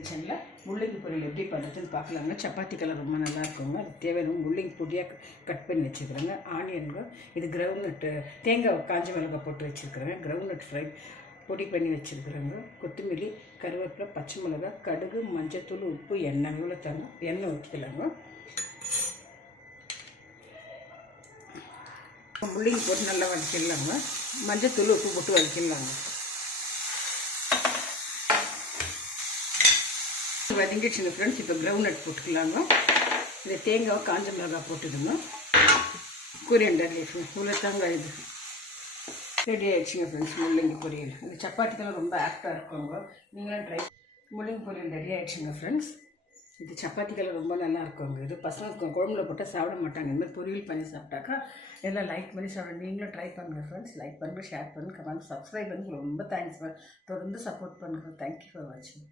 கிச்சனில் முள்ளங்கி பொரியல் எப்படி பண்ணுறதுன்னு பார்க்கலாங்க. சப்பாத்தி கலர் ரொம்ப நல்லா இருக்குங்க. அது தேவையான முள்ளங்கி பொடியாக கட் பண்ணி வச்சுக்கிறேங்க. ஆனியனுங்க, இது கிரவுண்ட்நட்டு, தேங்காய் காஞ்ச மிளகாய் போட்டு வச்சுருக்குறேங்க. கிரவுண்ட்நட் ஃப்ரை பொடி பண்ணி வச்சுருக்குறேங்க. கொத்தமல்லி, கருவேப்பிலை, பச்சை மிளகாய், கடுகு, மஞ்சத்தூள், உப்பு, எண்ணெய் இவ்வளோ தாங்க. எண்ணெய் ஊற்றிக்கலாங்க. முள்ளங்கி போட்டு நல்லா வதக்கிடலாங்க. மஞ்சத்தூள், உப்பு போட்டு வதக்கிடலாங்க. வதங்கிடுச்சுங்க ஃப்ரெண்ட்ஸ். இப்போ கிரவுண்ட்நட் போட்டுக்கலாங்க. இந்த தேங்காய் காஞ்ச மிளகாய் போட்டுடுங்க. கொரியண்டர் லீஃப் இவ்வளோ தாங்க. இது ரெடி ஆகிடுச்சுங்க ஃப்ரெண்ட்ஸ் முள்ளங்கி பொரியல். இந்த சப்பாத்திக்கெல்லாம் ரொம்ப ஆக்டாக இருக்குங்க. நீங்களும் ட்ரை. முள்ளங்கி பொரியல் ரெடி ஆகிடுச்சுங்க ஃப்ரெண்ட்ஸ். இது சப்பாத்திக்கெல்லாம் ரொம்ப நல்லா இருக்குங்க. இது பசங்க குழம்புல போட்டால் சாப்பிட மாட்டாங்க. இந்த மாதிரி பொரியல் பண்ணி சாப்பிட்டாக்கா எல்லாம் லைக் பண்ணி சாப்பிட. நீங்களும் ட்ரை பண்ணுங்கள் ஃப்ரெண்ட்ஸ். லைக் பண்ணுங்கள், ஷேர் பண்ணுங்கள், கமெண்ட், சப்ஸ்கிரைப் பண்ணுங்கள். ரொம்ப தேங்க்ஸ். தொடர்ந்து சப்போர்ட் பண்ணுங்கள். தேங்க்யூ ஃபார் வாட்சிங்.